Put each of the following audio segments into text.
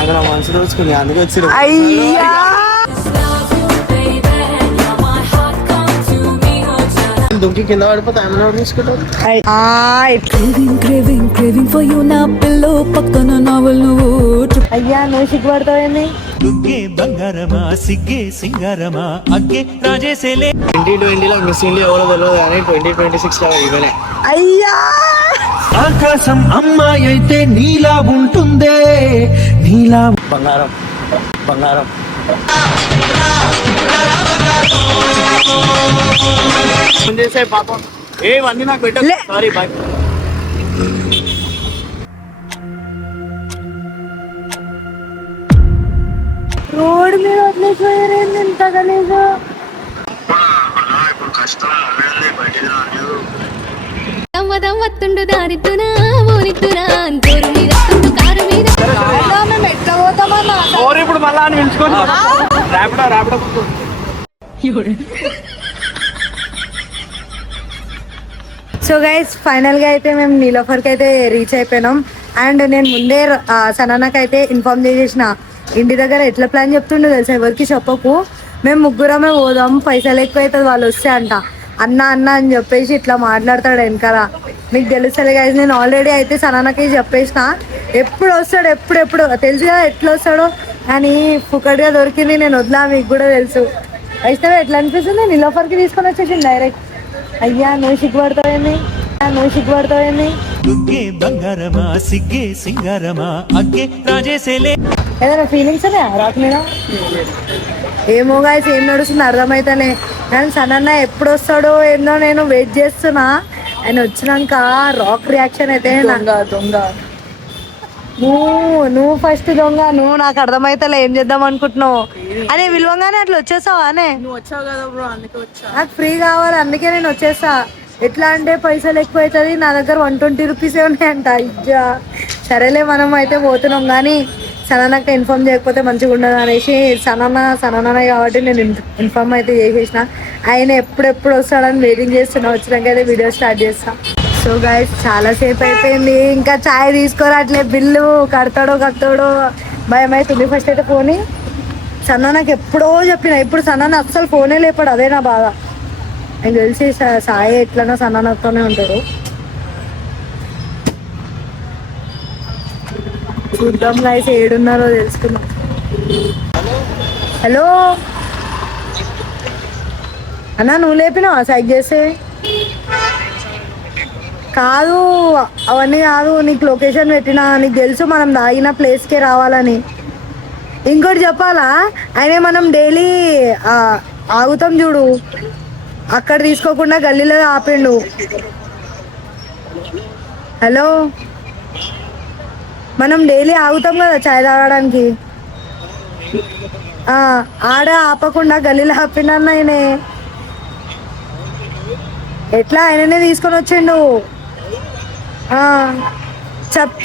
అక్కడ మనసు దోచుకుంది అందుకే వచ్చి అయ్యా దుంకి కింద పడిపోతే ఆమె తీసుకుంటారు. అయ్యా నువ్వు సిగ్గుపడతావేంది? సిగ్గే సింగారమా అగ్గే రాజేసేలే 2020 లో మిస్ ఇండియా ఎవరో తెలియదు కానీ 2026 లో ఇవనే. అయ్యా ఆకాశం అమ్మాయి అయితే నీలా ఉంటుందే నీలా బంగారం బంగారం చేసే పాపం ఏవన్నీ నాకు పెట్ట సారీ బాయ్. రోడ్ మీద వదిలేసిపోయారేంది ఇంత గలీజు? వత్తుండు దారిద్దునా ఊరిద్దునా అంతూరు మీద కారు మీద మేము ఎట్లా పోతామన్నా? ఇప్పుడు మళ్ళా అని పిలుచుకొని ర్యాపిడో ర్యాపిడో. సో గైస్ ఫైనల్గా అయితే మేము నీలోఫర్కి అయితే రీచ్ అయిపోయినాం. అండ్ నేను ముందే సనానాకి అయితే ఇన్ఫార్మ్ చేసేసిన ఇంటి దగ్గర ఎట్లా ప్లాన్ చెప్తుండో తెలుసా, ఎవరికి చెప్పకు, మేము ముగ్గురమే పోదాం, పైసలు ఎక్కువ అవుతుంది వాళ్ళు వస్తే అంట. అన్న అన్న అని చెప్పేసి ఇట్లా మాట్లాడతాడు వెనకాల. మీకు తెలుస్తుంది గైస్, నేను ఆల్రెడీ అయితే సనానాకి చెప్పేసిన ఎప్పుడు వస్తాడు ఎప్పుడు తెలుసు కదా ఎట్లా వస్తాడో, కానీ ఫుకట్గా దొరికింది, నేను వదిలా, మీకు కూడా తెలుసు. అయితే ఎట్లా అనిపిస్తుంది, నీలోఫర్కి తీసుకొని వచ్చేసింది డైరెక్ట్. అయ్యా నువ్వు సిగ్గుపడతావేంది? నువ్వు సిగ్గుపడతావేంది? బంగారమా సిగ్గే సింగారమా అగ్గే రాజేసేలే. ఏదైనా ఫీలింగ్స్ ఉన్నాయా రాక్ మీద? ఏమో గాయస్ ఏం నడుస్తుంది అర్థమైతేనే. కానీ సనన్న ఎప్పుడు వస్తాడో ఏందో నేను వెయిట్ చేస్తున్నా. ఆయన వచ్చినాక రాక్ రియాక్షన్ అయితే దొంగ నువ్వు ఫస్ట్ దొంగ, నువ్వు నాకు అర్థమైతలే ఏం చేద్దాం అనుకుంటున్నావు అని విలువంగానే అట్లా వచ్చేసావా అనే? నాకు ఫ్రీ కావాలి అందుకే నేను వచ్చేస్తా. ఎట్లా అంటే పైసలు ఎక్కువ అవుతుంది, నా దగ్గర 120 రూపీసే ఉన్నాయంట. ఇజ్జా సరేలే మనం అయితే పోతున్నాం, కానీ సనానాక ఇన్ఫార్మ్ చేయకపోతే మంచిగా ఉండదు అనేసి సనానా కాబట్టి నేను ఇన్ఫార్మ్ అయితే చేసేసిన. ఆయన ఎప్పుడెప్పుడు వస్తాడని వెయిటింగ్ చేస్తున్నా. వచ్చినాక అయితే వీడియో స్టార్ట్ చేస్తా. సో గైస్ చాలాసేపు అయిపోయింది, ఇంకా ఛాయ్ తీసుకోరాట్లే, బిల్లు కడతాడో భయం అవుతుంది. ఫస్ట్ అయితే ఫోన్ సనానాకి ఎప్పుడో చెప్పిన, ఇప్పుడు సనానా అస్సలు ఫోనే లేపాడు, అదే నా బాధ. ఆయన తెలిసి సాయి ఎట్లనో సనానాతోనే ఉంటాడు. చూద్దాం గైస్ ఏడున్నారో తెలుసుకుందాం. హలో అన్నా, నువ్వు లేపినావా సైక్ చేస్తే? కాదు అవన్నీ కాదు, నీకు లొకేషన్ పెట్టినా, నీకు తెలుసు మనం దాగిన ప్లేస్కే రావాలని. ఇంకోటి చెప్పాలా, అయినా మనం డైలీ ఆగుతాం చూడు, అక్కడ తీసుకోకుండా గల్లీలో ఆపిండు. హలో మనం డైలీ ఆగుతాం కదా చాయ్ తాగడానికి, ఆడ ఆపకుండా గల్లీలో ఆపిండన్న ఆయనే. ఎట్లా ఆయననే తీసుకొని వచ్చిండు.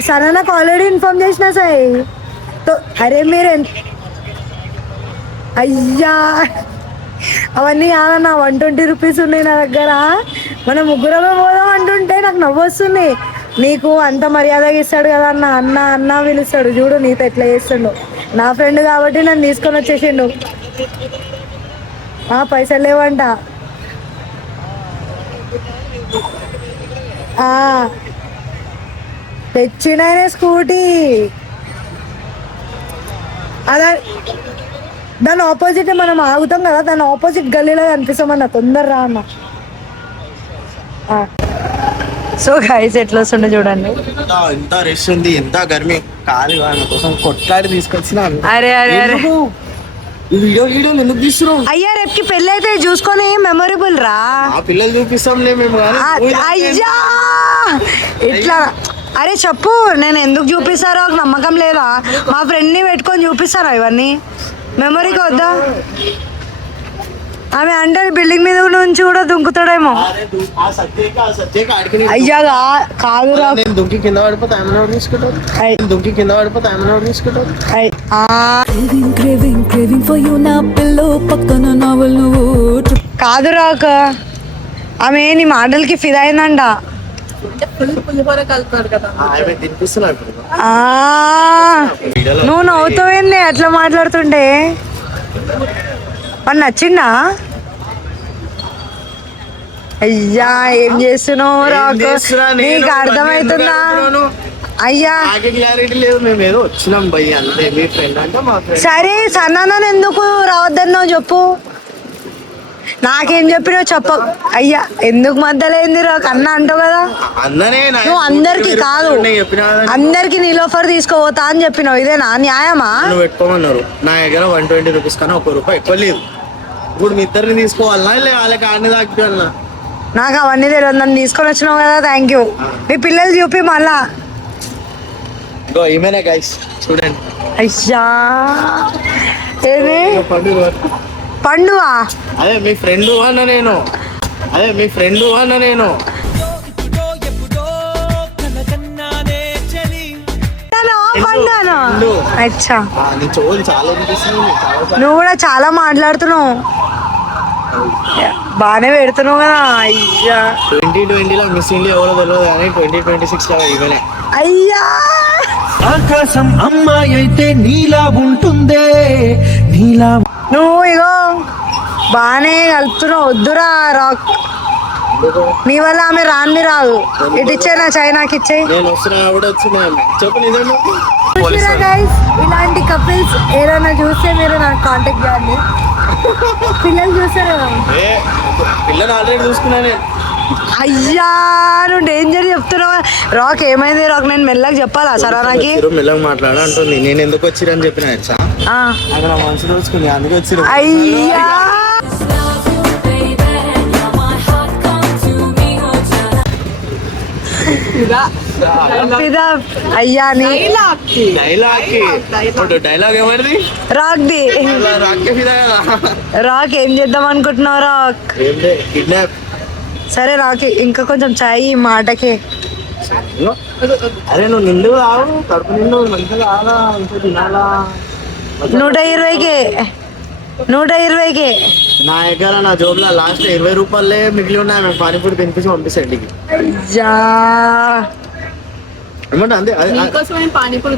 సరే నాకు ఆల్రెడీ ఇన్ఫార్మ్ చేసిన సాయి. అరే మీరు అయ్యా అవన్నీ కాదన్నా, 120 రూపీస్ ఉన్నాయి నా దగ్గర, మనం ముగ్గురమే పోదాం అంటుంటే నాకు నవ్వు వస్తుంది. నీకు అంత మర్యాదగా ఇస్తాడు కదా అన్న, అన్న అన్న పిలుస్తాడు చూడు, నీతో ఎట్లా చేస్తుండు. నా ఫ్రెండ్ కాబట్టి నన్ను తీసుకొని వచ్చేసిండు. పైసలు లేవంట. తెచ్చినాయనే స్కూటీ, అలా దాని ఆపోజిట్ మనం ఆగుతాం కదా, దాని ఆపోజిట్ గల్లీలో కనిపిస్తామన్న, తొందరరా అన్న. సో గైస్ ఎట్లా వస్తుండే చూడండి, ఎంత రష్ ఉంది, ఎంత గర్మి, కాలి వాళ్ళ కోసం కొట్లాడి తీసుకొచ్చిన. అరే అరే అరే వీడియో ఎందుకు తీస్తున్నావు? అయ్యా రేపుకి పెళ్ళి అయితే చూసుకొని మెమొరబుల్ రా. ఆ పిల్లలు చూపిస్తాంలే మేము. అయ్యా ఇట్లా అరే చెప్పు, నేను ఎందుకు చూపిస్తారో ఒక నమ్మకం లేదా? మా ఫ్రెండ్ని పెట్టుకొని చూపిస్తారా ఇవన్నీ? మెమొరీకి వద్దా? ఆమె అంటే బిల్డింగ్ మీద నుంచి కూడా దుంకుతాడేమో. అయ్యా కాదురా, దుంకి కింద పడిపోతే ఆమె తీసుకుంటారు. దుంకి కింద పడిపోతే ఆమె తీసుకుంటారు. కాదురా ఆమె నీ మాటలకి ఫిదా అయిందంట. వీడియోలో అట్లా మాట్లాడుతుంటే వాడు నచ్చిందా? అయ్యా ఏం చేస్తున్నావు రాకు? నీకు అర్థమవుతుందా? అయ్యా క్లారిటీ లేదు, మేము ఏదో వచ్చినాం భయ్య అంతే. మీ ఫ్రెండ్ అంటే మా ఫ్రెండ్. సరే సన్నాను ఎందుకు రావద్దన్నావు చెప్పు. నాకేం చెప్పినావు చెప్ప. అయ్యా ఎందుకు మధ్యలేంది రాకు అన్న అంటావు కదా. అన్ననే నువ్వు అందరికి కాదు, అందరికి నీలోఫర్ తీసుకోపోతా అని చెప్పినావు. ఇదేనా న్యాయమా? నువ్వు పెట్టుకోమన్నారు. నా దగ్గర 120 రూపీస్ కన్నా ₹1 ఎక్కువ లేదు. ఇప్పుడు మీ ఇద్దరిని తీసుకోవాలన్నా లే వాళ్ళకి అన్ని తాకిపోవాలన్నా? నాకు అవన్నీ తెలియదు, నన్ను తీసుకొని వచ్చినావు కదా, థ్యాంక్ యూ. మీ పిల్లలు చూపి మళ్ళా. ఈమెనే గైస్ చూడండి. అయ్యా ఏమి పండుగ పండువా? అదే మీ ఫ్రెండ్ అన్న నేను. అచ్చా నీ చెవులు చాలా వినిపిస్తుంది. నువ్వు కూడా చాలా మాట్లాడుతున్నావు, బాగానే పెడుతున్నావు కదా. అయ్యా 2020లో మిస్ ఇండియా ఎవరో తెలియదు కానీ 2026లో ఇవనే. అయ్యా ఆకాశం అమ్మాయి అయితే నీలా ఉంటుందే, నీలా. నువ్వు ఇగో బాగానే కలుపుతున్నావు, వద్దురా రాక్. నీ వల్ల ఆమె రాని రాదు. ఇటు ఇచ్చే నా చైనాకి ఇచ్చేయి. నేను వస్తున్నా కూడా వచ్చింది చెప్పు. నిజంగా గైస్ ఇలాంటి కపిల్స్ ఏదైనా చూస్తే మీరు నాకు కాంటాక్ట్ చేయండి. పిల్లలు చూస్తారు కదా. పిల్లని ఆల్రెడీ చూసుకున్నా నేను. అయ్యా నువ్వు డేంజర్ చెప్తున్నావు. రాక్ ఏమైంది రాక్? నేను మెల్లగా చెప్పాలా సరానాకి? మెల్లగా మాట్లాడ అంటుంది. నేను ఎందుకు వచ్చిరని చెప్పిన అక్కడ మనసు చూసుకుంది అందుకే వచ్చిరు. అయ్యా అయ్యా నీ డైలాగ్ ఎవరిది? రాక్ది. రాక్ ఏం చేద్దాం అనుకుంటున్నావు రాక్? కిడ్నాప్. సరే రాక్ ఇంకా కొంచెం చాయ్ మాటకి. అరే నువ్వు నిండు రావు, కడుపు నిండు మంచిగా రావాలా, ఇంకా తినాలా. 120కి నా దగ్గర నా జోబులో లాస్ట్ ₹20 మిగిలి ఉన్నాయి. మేము పానీపూరి తినిపించి పంపిస్తాం ఇంటికి. అయ్యా ఏమంటే అంతే. పానీపూరి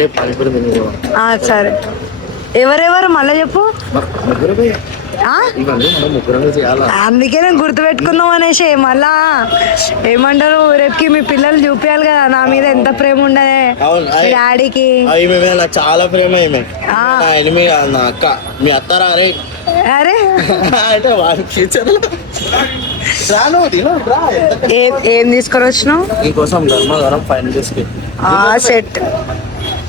రేపు పానీపూరి తిని. సరే ఎవరెవరు మళ్ళీ చెప్పు. అందుకే నేను గుర్తు పెట్టుకుందాం అనేసి. మళ్ళా ఏమంటారు రేపుకి మీ పిల్లలు చూపించాలి కదా నా మీద ఎంత ప్రేమ ఉండదే డాడీకి. నాకు చాలా ప్రేమ. నా ఎనిమి నా అక్క, మీ అత్తారా? అరే అంటే వాళ్ళ ఫ్యూచర్ లో ఏం తీసుకొని వచ్చినావు? మీకోసం ధర్మవరం ఫైన్ బిస్కెట్ సెట్.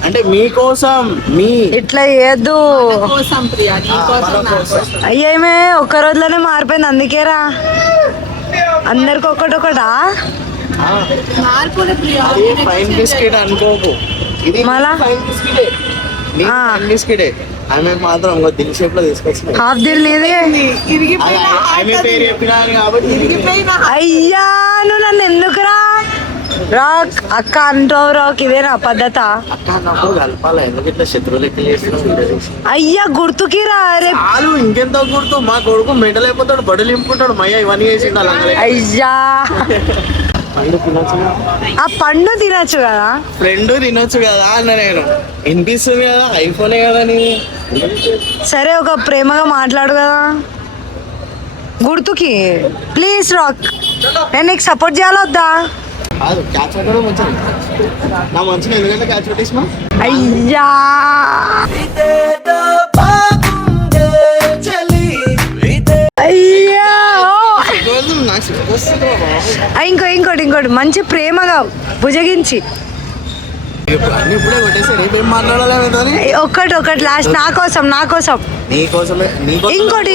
అంటే మీకోసం. మీ ఇట్లా చేయద్దు అయ్యేమే. ఒక్క రోజులోనే మారిపోయింది అందుకేరా. అందరికి ఒకటొకటా ఫైన్ బిస్కెట్ అనుకోకు. ఇది బిస్కెటే. ఆమె మాత్రం దిల్ షేప్ లో తీసుకొచ్చింది. హాఫ్ దిల్ నీదే. పేరు చెప్పినా కాబట్టి. అయ్యా నువ్వు నన్ను ఎందుకురా రాక్ అక్క అంటావు రాక్? ఇదేనా పద్ధత? అక్క అన్నప్పుడు కలపాల. ఎందుకు ఇట్లా శత్రువులు ఎక్కి చేస్తున్నావు? అయ్యా గుర్తుకి రా. చాలు ఇంకెంత గుర్తు. మా కొడుకు మెంటల్ అయిపోతాడు, బడులు ఇంపుకుంటాడు. మయ్య ఇవన్నీ చేసి అయ్యా పండు తినొచ్చు. ఆ పండు తినొచ్చు కదా. ఫ్రెండ్ తినొచ్చు కదా అన్న నేను. వినిపిస్తుంది కదా, ఐఫోనే కదా నీ. సరే ఒక ప్రేమగా మాట్లాడు కదా గుర్తుకి. ప్లీజ్ రాక్ నేను నీకు సపోర్ట్ చేయాలి వద్దా? కాదు క్యాచ్ పెట్టడం మంచిది. నా మంచిగా ఎందుకంటే క్యాచ్ పెట్టేసినా. అయ్యా అయ్యా ఇంకోటి మంచి ప్రేమగా భుజగించి ఇప్పుడే కొట్టేసి రేపేం మాట్లాడాలి. ఒకటి లాస్ట్ నా కోసం నీకోసమే. ఇంకోటి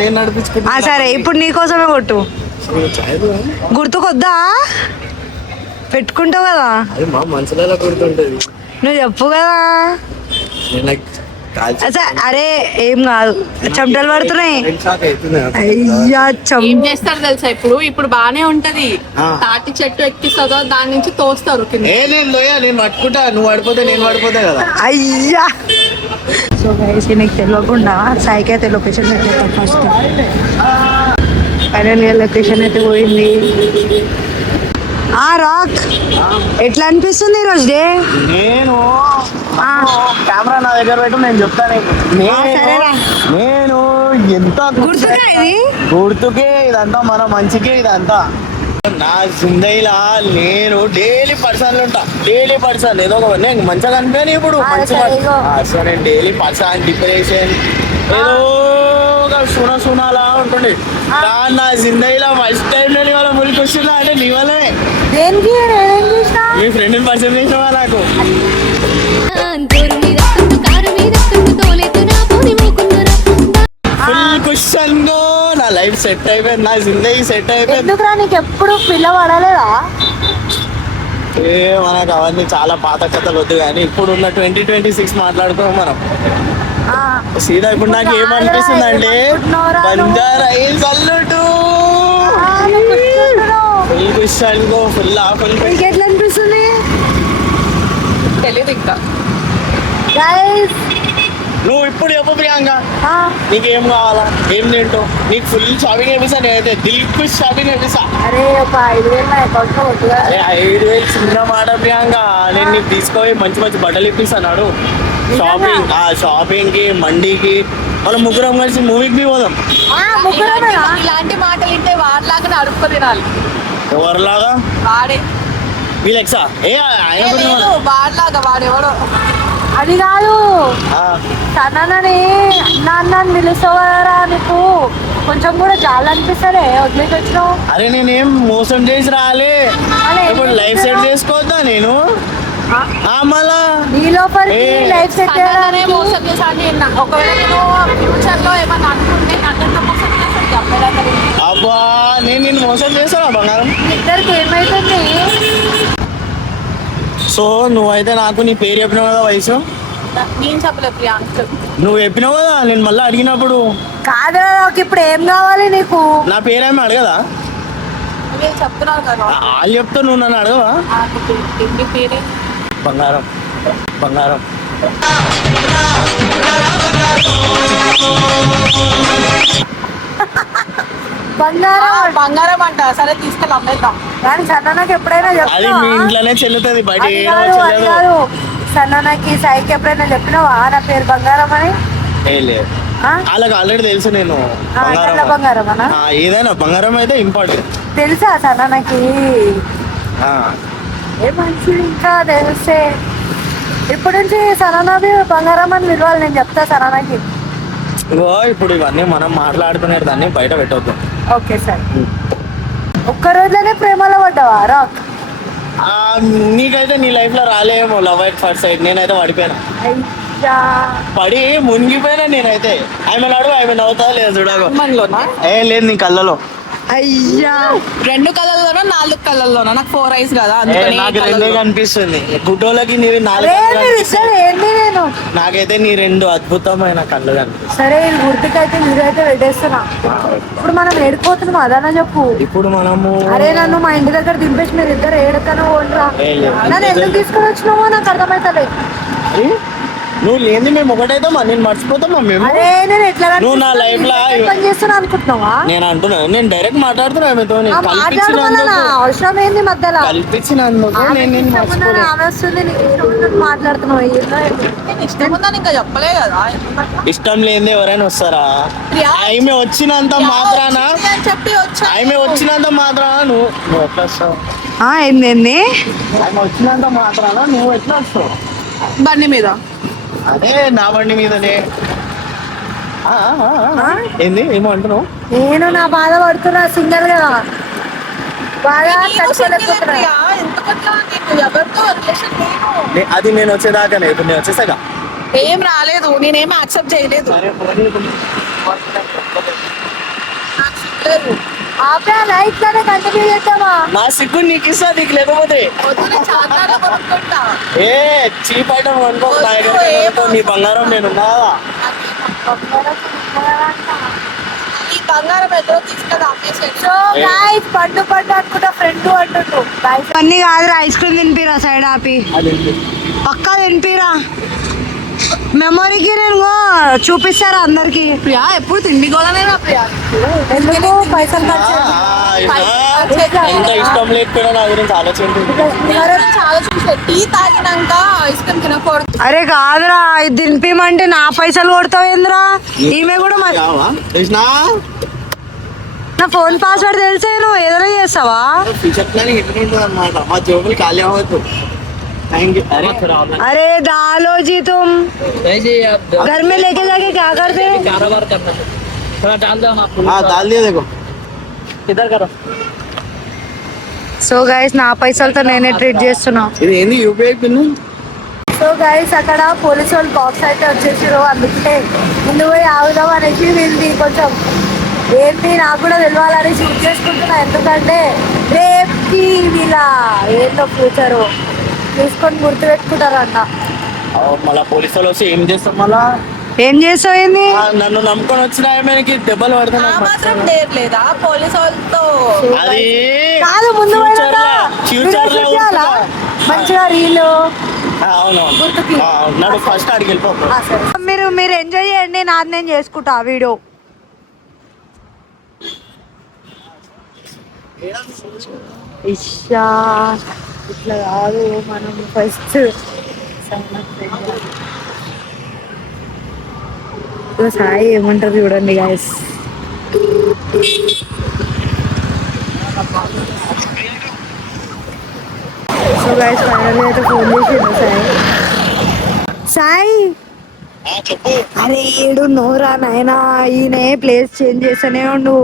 నేను నడిపించుకుంటా. సరే ఇప్పుడు నీకోసమే కొట్టు. గుర్తుకొద్దా? పెట్టుకుంటావు కదా. అది మా మనసులో గుర్తుంటది. నువ్వు చెప్పు కదా. అరే ఏం కాదు, చెమటలు పడుతున్నాయి. అయ్యా ఏం చేస్తారు తెలుసా? ఇప్పుడు బానే ఉంటది. తాటి చెట్టు ఎక్కిస్తుందో దాని నుంచి తోస్తారు. నేను పట్టుకుంటా, నువ్వు పడిపోతే నేను పడిపోతా కదా. అయ్యా సో గైస్ నీకు తెలియకుండా సాయికి అయితే లొకేషన్ పెట్టేస్తాం. ఫస్ట్ ఫైనల్ గా లొకేషన్ అయితే పోయింది. ఆ రాక్ ఎట్లా అనిపిస్తుంది ఈరోజు డే? నేను కెమెరా నా దగ్గర పెట్టు, నేను చెప్తాను సరేరా. నేను ఎంత గుర్తుగా ఇది గుర్తుకే ఇదంతా మన మంచికే ఇదంతా. నా జిందగీలా నేను డైలీ పర్సన్ ఉంటా, డైలీ పర్సన్ ఏదో ఒక నేను మంచిగా కనిపించాను ఇప్పుడు మంచిగా. సో నేను డైలీ పర్సన్ డిప్రెషన్ ఏదో ఒక సునాలా ఉంటుండే. కానీ నా జిందగీలో ఫస్ట్ టైం నేను ఇవాళ మురికి వస్తున్నా అంటే నీ వల్లనే. దేనికి నేనేం చేసినా? మీ ఫ్రెండ్ని పరిచయం చేసినవా నాకు? జోరు మీద తుండు కారు మీద తుండు తోలేతురా పోని మూకున్నరా ఫుల్ క్వశ్చన్ గో నా లైఫ్ సెట్ అయిపోయింది, నా జిందగీ సెట్ అయిపోయింది. ఎందుకురా నీకు ఎప్పుడు పిల్ల పడలేదా? ఏ మనకు అవన్నీ చాలా పాత కథలు వద్దు కానీ ఇప్పుడున్న 2026 మాట్లాడుకోం మనం. సీదా ఇప్పుడు నాకు ఏమనిపిస్తుంది అంటే బంజారా హిల్స్ అల్లుడు ఫుల్ క్వశ్చన్ గో ఫుల్ నీకు ఎట్లా అనిపిస్తుంది? తెలియదు ఇంకా. గైస్ నువ్వు ఇప్పుడు చెప్పు ప్రియాంక, నీకేం కావాలా, ఏం తింటావు? నీకు ఫుల్ షాపింగ్ చేపిస్తా, నేనైతే దిల్ షాపింగ్ చేపిస్తా. అరే ఒక 5,000 నా అకౌంట్ లో వద్దుగా. అరే 5,000 చిన్న మాట ప్రియాంక, నేను నీకు తీసుకుపోయి మంచి మంచి బట్టలు ఇప్పిస్తాను. షాపింగ్ కి మండీకి మనం ముగ్గురం కలిసి మూవీకి బి పోదాం. ఇలాంటి మాటలు వింటే వాడిలాగా అడుపు తినాలి. ఎవరిలాగా? వాడే వీలెక్సా ఏ ఆయన లేదు, వాడిలాగా వాడెవడో. అది కాదు తనని అన్న పిలుస్తావరా, నీకు కొంచెం కూడా చాలా అనిపిస్తారే వదిలేసి వచ్చినావు. అరే నేనేం మోసం చేసి రాలే, ఇప్పుడు లైఫ్ సెట్ చేసుకోవద్దా నేను? మళ్ళా నీ లోపలికి లైఫ్ సెట్ తననే మోసం చేశాను. ఒకవేళ నేను ఫ్యూచర్ లో ఏమన్నా అనుకుంటే నాకంత మోసం చేశాను అబ్బాయి. అబ్బా నేను నిన్ను మోసం చేస్తానా బంగారం? ఇద్దరికి ఏమైతుంది? సో నువ్వైతే నాకు నీ పేరు చెప్పినావు కదా వయసు, నేను చెప్పలేదు ప్రియాంక. నువ్వు చెప్పినావు కదా నేను మళ్ళీ అడిగినప్పుడు. కాదు నాకు ఇప్పుడు ఏం కావాలి నీకు? నా పేరేమో అడగదా? నేను చెప్తున్నాను కదా. వాళ్ళు చెప్తా నువ్వు నన్ను అడగవా? ఇంటి పేరే బంగారం బంగారం. బంగారం అంట. సరే తీసుకెళ్ళి అమ్మేద్దాం. కానీ సన్నకి ఎప్పుడైనా అది చెప్తావా? మీ ఇంట్లోనే చెల్లుతుంది, బయట అది ఏడో కాదు, అది చెల్లదు. కాదు. సన్నకి సాయికి ఎప్పుడైనా చెప్పినావా నా పేరు బంగారం అని? ఏ లేదు, ఆ? వాళ్ళకి ఆల్రెడీ తెలుసు నేను నల్ల బంగారం అనా? ఏదైనా బంగారం అయితే ఇంపార్టెంట్. తెలుసా సన్నకి? ఏ మంచిది ఇంకా తెలిసే. ఇప్పటి నుంచి సననాది బంగారం అని విలువాలి, నేను చెప్తా సననాకి. ఇప్పుడు ఇవన్నీ మనం మాట్లాడుకునే దాన్ని బయట పెట్టవద్దు. Okay sir. ఒక్క రోజులోనే ప్రేమలో పడ్డావా రాక్? నీకైతే నీ లైఫ్ లో రాలేమో లవ్ ఎట్ ఫస్ట్ సైడ్, నేనైతే పడిపోయాను, అయ్యా పడి మునిగిపోయినా నేనైతే. ఆమె నాడు ఆమె నవ్వుతా లేదు చూడగా. మనలోనా? ఏ లేదు నీ కళ్ళలో. అయ్యా 2 కళ్ళల్లోనా 4 కళ్ళల్లోనా? నాకు 4 eyes కదా, అందుకని నాకు రెండే కనిపిస్తుంది. గుడ్డోళ్ళకి నీ 4 అరే కళ్ళు మీరు కనిపిస్తాయి. ఇద్దరు ఏంటి? నేను నాకైతే నీ 2 అద్భుతమైన కళ్ళు కనిపిస్తాయి. సరే ఈ గుర్తుకైతే మీరైతే పెట్టేస్తున్నా. ఇప్పుడు మనం ఏడిపోతున్నాం అదనా చెప్పు. ఇప్పుడు మనము అరే నన్ను మా ఇంటి దగ్గర దింపేసి మీరు ఇద్దరు ఏడకనో ఓడరా. నన్ను ఎందుకు తీసుకొని వచ్చినావో నాకు అర్థమైతలేదు. ఏ? నువ్వు లేని మేము ఒకటైతామా? నేను మర్చిపోతామా మేము? అరే నేను ఎట్లా నువ్వు నా లైఫ్ లో పని చేస్తున్నా అనుకుంటున్నావా? నేను అంటున్నా, నేను డైరెక్ట్ మాట్లాడుతున్నా ఆమెతో. మాట్లాడమన్నా అవసరం ఏంది మధ్యలో? కల్పించినందుకు నేను నిన్ను మర్చిపోలే. ఆమె వస్తుంది నీకు ఇష్టం ఉన్నట్టు మాట్లాడుతున్నావు. నేను ఇష్టం ఉందని ఇంకా చెప్పలే కదా. ఇష్టం లేని ఎవరైనా వస్తారా? ఆమె వచ్చినంత మాత్రాన అని చెప్పి వచ్చా. ఆమె వచ్చినంత మాత్రాన నువ్వు ఎట్లా వస్తావు? ఏంది? ఆమె వచ్చినంత మాత్రాన నువ్వు ఎట్లా వస్తావు? బండి మీద అదే నా బండి మీదనే. ఏంది ఏమో అంటున్నావు? నేను నా బాధ పడుతున్నా సింగల్ గా. బాధ తట్టుకోలేకపోతున్నా. ఎందుకట్లా? నీకు ఎవరితో రిలేషన్ లేదు. అది నేను వచ్చేదాకానే, ఇప్పుడు నేను వచ్చేసాక ఏం రాలేదు, నేనేం యాక్సెప్ట్ చేయలేదు. ఆపే లైఫ్ లోనే కంటిన్యూ చేద్దామా? నా సిగ్గు నీకు ఇస్తా, నీకు లేకపోతే వద్దు, చాలా కొనుక్కుంటా. ఏ చీప్ ఐటమ్ అనుకో. నా దగ్గర కొనుక్కో, నీ బంగారం నేను ఉన్నా. ఈ బంగారం ఎక్కడో తీసుకెళ్ళి అమ్మేసేది. సో గైస్ పండు అనుకుంటా ఫ్రెండ్ అంటుండు. అన్ని కాదురా, ఐస్ క్రీమ్ తినిపిరా సైడ్ ఆపి. పక్కా తినిపిరా. మెమొరీకి నేను చూపిస్తారా అందరికి? ప్రియా ఎప్పుడు తిండి గోళనేనా ప్రియా? ఎందుకు పైసలు ఖర్చు ఎంత ఇష్టం లేకపోయినా నా గురించి ఆలోచించింది. చాలా చూసా టీ తాగినాక ఇష్టం తినకూడదు. అరే కాదురా, ఇది దింపిమంటే నా పైసలు కొడతావు ఏంద్రా? ఈమె కూడా మరి కృష్ణా నా ఫోన్ పాస్వర్డ్ తెలిసే నువ్వు ఏదైనా చేస్తావా? ఫ్యూచర్ ప్లానింగ్ ఎట్లా ఉంటుంది అనమాట. మా జోబులు ఖాళీ అవ్వద్దు. Thank you. अरे दालो जी तुम घर में लेके जाके क्या करते? దాల్ దియా దేఖో. సో గైస్ నా పైసలతో నేనే ట్రీట్ చేస్తున్నా. ఇది ఏంది యూపీఐ పిన్? సో గైస్ అక్కడ పోలీసు వాళ్ళు బాక్స్ అయితే వచ్చేసారు. అందుకే ముందు పోయి ఆగుదాం అనేసి వీళ్ళది కొంచెం ఏంటి నాకు కూడా తెలవాలని షూట్ చేసుకుంటున్నా. ఎందుకంటే రేపుకి వీళ్ళ ఏంటో ఫ్యూచరు తీసుకొని గుర్తు పెట్టుకుంటారంట. మళ్ళా పోలీసు వాళ్ళు వచ్చి ఏం చేస్తాం మళ్ళా? ఏం చేస్తావు ఏంది? నన్ను నమ్ముకొని వచ్చిన ఆమెకి దెబ్బలు పడుతున్నాయి. మాత్రం లేదా పోలీసు వాళ్ళతో అది కాదు ముందు ఫ్యూచర్ లో చేయాలా మంచిగా రీలు అవునవును. గుర్తుకి. నన్ను ఫస్ట్ అడిగి వెళ్ళిపో. మీరు ఎంజాయ్ చేయండి, నాది నేను చేసుకుంటా వీడియో. ఇషా ఇట్లా కాదు, మనం ఫస్ట్ సాయి ఏమంటారు చూడండి గాయస్. సో గాయస్ ఫైనల్ అయితే ఫోన్ చేసిండు సాయి. సాయి అరే ఏడు నోరా నాయనా, ఈయన ప్లేస్ చేంజ్ చేస్తూనే ఉండు.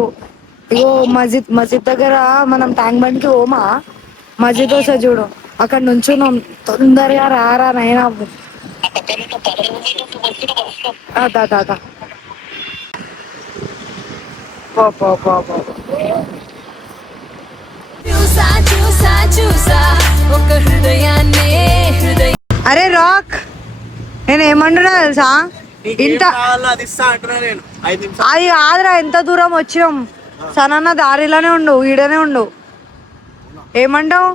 ఇగో మస్జిద్ దగ్గర మనం ట్యాంక్ బండ్కి ఓమా మస్జిద్ వస్తుంది చూడు, అక్కడ నుంచున్నాం. తొందరగా రారా నాయనా. అరే రాక్, నేను ఏమంటున్నా తెలుసా? ఇంత అది ఇస్తా అంటున్నా నేను. 5 నిమిషాలు అది కాదురా, ఎంత దూరం వచ్చినాం. సనన్న దారిలోనే ఉండు, ఈడనే ఉండు. ఏమంటావు?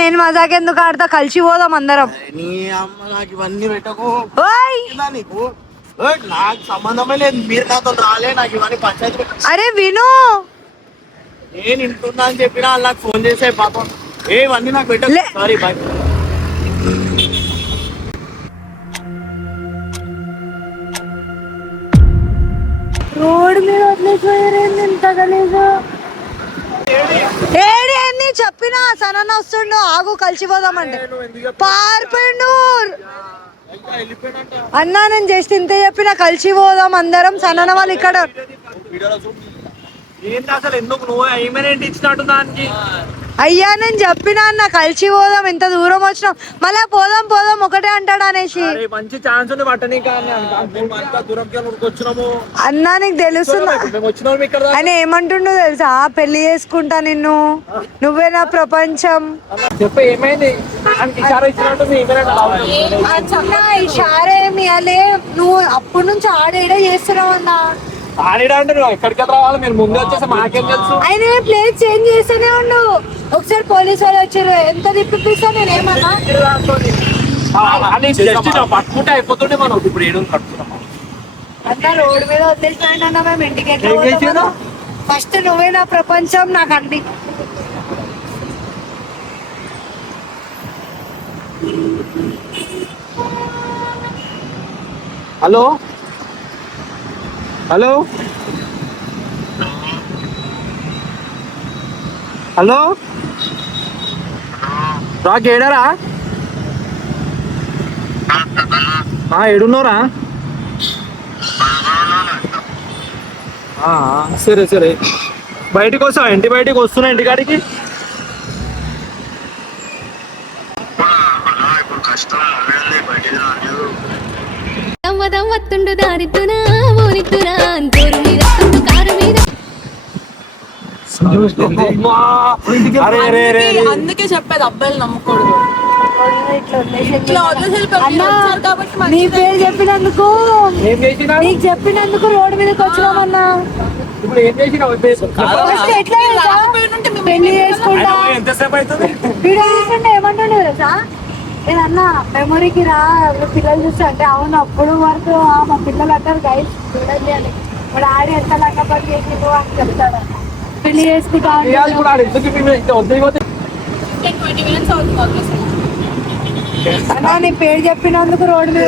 నేను మజాక్ ఎందుకు ఆడతా, కలిసి పోదాం అందరం. నీ అమ్మ నాకు ఇవన్నీ పెట్టకు. ఓయ్ నీకు నాకు సంబంధమే లేదు. మీరు నాతో రాలే, నాకు ఇవన్నీ పంచాయతీ పెట్టకు. అరే విను, నేను ఇంటున్నా అని చెప్పినా వాళ్ళు నాకు ఫోన్ చేసే పాపం. ఇవన్నీ నాకు పెట్టకు. లే. Sorry bye. రోడ్ మీద వదిలేసిపోయారేంది ఇంత గలీజు? ఏడి ఏంది చెప్పినా, సనన్న వస్తుండు, ఆగు కలిసి పోదామంటే పారిపోయిండు. అన్నా నేను జస్ట్ ఇంతే చెప్పిన, కలిసి పోదాం అందరం. సనన్న వాళ్ళు ఇక్కడ. ఏంటి అసలు ఎందుకు నువ్వు ఏమైనా ఇచ్చినట్టు దానికి? అయ్యా నేను చెప్పినా అన్న, కలిసి పోదాం, ఇంత దూరం వచ్చినాం, మళ్ళా పోదాం పోదాం ఒకటే అంటాడు అనేసి. మంచి ఛాన్స్ ఉంది పట్టనీ దూరంకి వచ్చినాము అన్నా నీకు తెలుస్తుందా మేము వచ్చినాము ఇక్కడ. అని ఏమంటుండో తెలుసా? పెళ్లి చేసుకుంటా నిన్ను, నువ్వే నా ప్రపంచం. చెప్పు ఏమైంది? అన్నా ఇషారా ఏమి ఇవ్వలే, నువ్వు అప్పటి నుంచి ఆడేడే చేస్తున్నావు అన్నా. ఆడిడంటే నువ్వు ఎక్కడికి రావాలి? మీరు ముందే వచ్చేసి మాకేం తెలుసు? ఆయన ప్లేస్ చేంజ్ చేస్తూనే ఉండు. ఒకసారి పోలీసు వాళ్ళు వచ్చారు, ఎంత తిప్పిస్తా నేను ఏమన్నా. పట్టుకుంటే అయిపోతుండే మనం. ఇప్పుడు ఏడు కట్టుకున్నాం అంతా రోడ్డు మీద వదిలేసిపోయినా మేము ఇంటికి ఎట్లా పోతామన్నా? ఫస్ట్ నువ్వే నా ప్రపంచం నాకు అన్ని. హలో హలో హలో రాక్ ఏడారా? ఏడున్నారా? సరే సరే బయటకు వస్తావా? ఇంటి బయటికి వస్తున్నా, ఇంటికాడికి. దమ్మదమ్మత్తుండు దారిద్దునా ఓనిద్దునా జోరు మీద తుండు కారు మీద. అందుకే చెప్పేది అబ్బాయిలు నమ్మకూడదు. ఇట్లా వదిలేసి అన్నా, కాబట్టి నీ పేరు చెప్పినందుకు, నీకు చెప్పినందుకు రోడ్డు మీదకి వచ్చినామన్నా. ఇప్పుడు ఏం చేసినావు? ఫస్ట్ ఎట్లా తెలుసా? పెళ్లి చేసుకుంటా ఎంతసేపు అవుతుంది? వీడియో తీసుకుంటే ఏమంటుండే తెలుసా? ఏదన్నా మెమొరీకి రా పిల్లలు చూస్తే అంటే అవును అప్పుడు వరకు మా పిల్లలు అంటారు గైస్ చూడండి అని ఇప్పుడు ఆడి ఎంత లంగా పని చేసిండు అని చెప్తాడు పెళ్లి చేసుకుంటా ఇంకా 20 minutes అవుతుంది almost. అన్నా నీ పేరు చెప్పినందుకు రోడ్డు మీద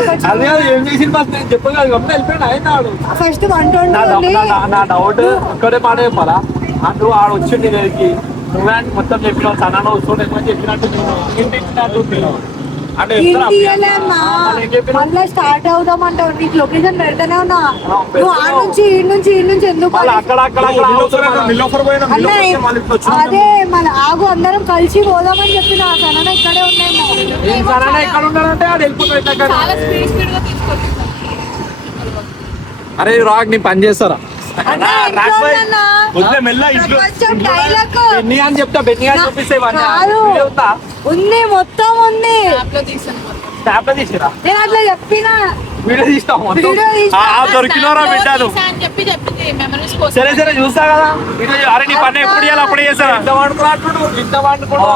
ఏం చేసి నేను చెప్పగలను గమ్మున వెళ్ళిపోయినా అయినాడు ఫస్ట్ వంట వండుకోండి నా డౌట్ ఒక్కడే మాట చెప్పాలా నువ్వు ఆడ వచ్చింది నీ దగ్గరికి నువ్వే అంటే మొత్తం చెప్పినావు సన్న వస్తుండే చెప్పినట్టు నేను తిట్టినట్టు అంటే మళ్ళీ స్టార్ట్ అవుదాం అంటావు నీకు లొకేషన్ పెడతానే ఉన్నా నువ్వు ఆ నుంచి ఈ నుంచి ఎందుకు అక్కడ అన్న, అదే మన ఆగు అందరం కలిసి పోదామని చెప్పిన సనన ఇక్కడే ఉన్నాయి ఎక్కడ ఉన్నాడంటే ఆడ వెళ్ళిపోతాడు చాలా స్పీడ్ గా తీసుకొచ్చింది. అరే రాగ్ నీ పని చేస్తారా బెన్ని అని చెప్తా బెన్ని అని చూపిస్తే ఉంది మొత్తం ఉంది యాప్ లో తీసాను మొత్తం. ట్యాప్ లో తీసిరా నేను అట్లా చెప్పినా వీడియో తీస్తాం వీడియో తీస్తా. దొరికినోరా పెట్టాను తీసా అని చెప్పి మెమరీస్ కోసం. సరే సరే చూస్తా కదా వీడియో అరే నీ పని ఎప్పుడు చేయాలి అప్పుడే చేస్తారా ఇంత వండుకుంటూ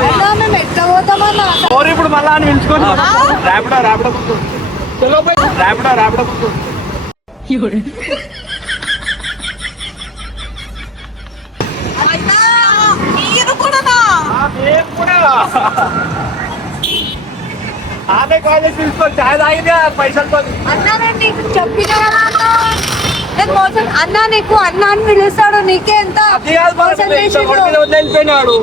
అన్నా, మేము ఎట్లా పోతామన్నా ఇప్పుడు మళ్ళా అని పిలుచుకొని ర్యాపిడో ర్యాపిడో ర్యాపిడో ర్యాపిడో అన్నా, మీరు కూడానా? ఆమె కాలేజ్ తీసుకొని చాయ్ తాగింది పైసలతో అన్నా నేను నీకు చెప్పిన కదా అన్నా. నేను మోసం అన్నా నీకు అన్నా అని పిలుస్తాడు నీకే ఎంత అది కాదు మోసం చేసిండు. వెళ్ళిపోయినాడు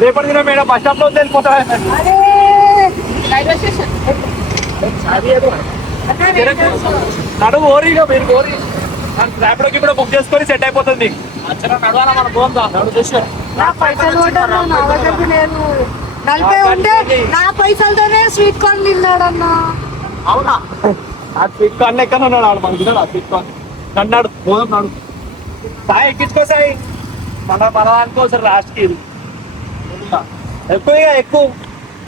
రేపటి దిన మేడం బస్ స్టాప్ లో వెళ్ళిపోతాడు అరే రైల్వే స్టేషన్. అన్నా నేను నడువు ఓరిగా మీరు ఓరి ర్యాపిడోకి కూడా బుక్ చేసుకొని సెట్ అయిపోతుంది అచ్చరా నడవాలా మన పోందా నడు చేసి నా పైసలు కూడా నా దగ్గర లేదు 40 ఉంటే నా పైసలతోనే స్వీట్ కార్న్ తిన్నాడన్నా అవునా ఆ స్వీట్ కార్న్ ఎక్కడ ఉన్నాడు ఆడు మనకి తిన్నాడు ఆ స్వీట్ కార్న్ నన్నాడు పోదాం నాడు సాయి ఎక్కించుకో సాయి మన అనుకోసారి లాస్ట్కి ఎక్కువ ఎక్కువ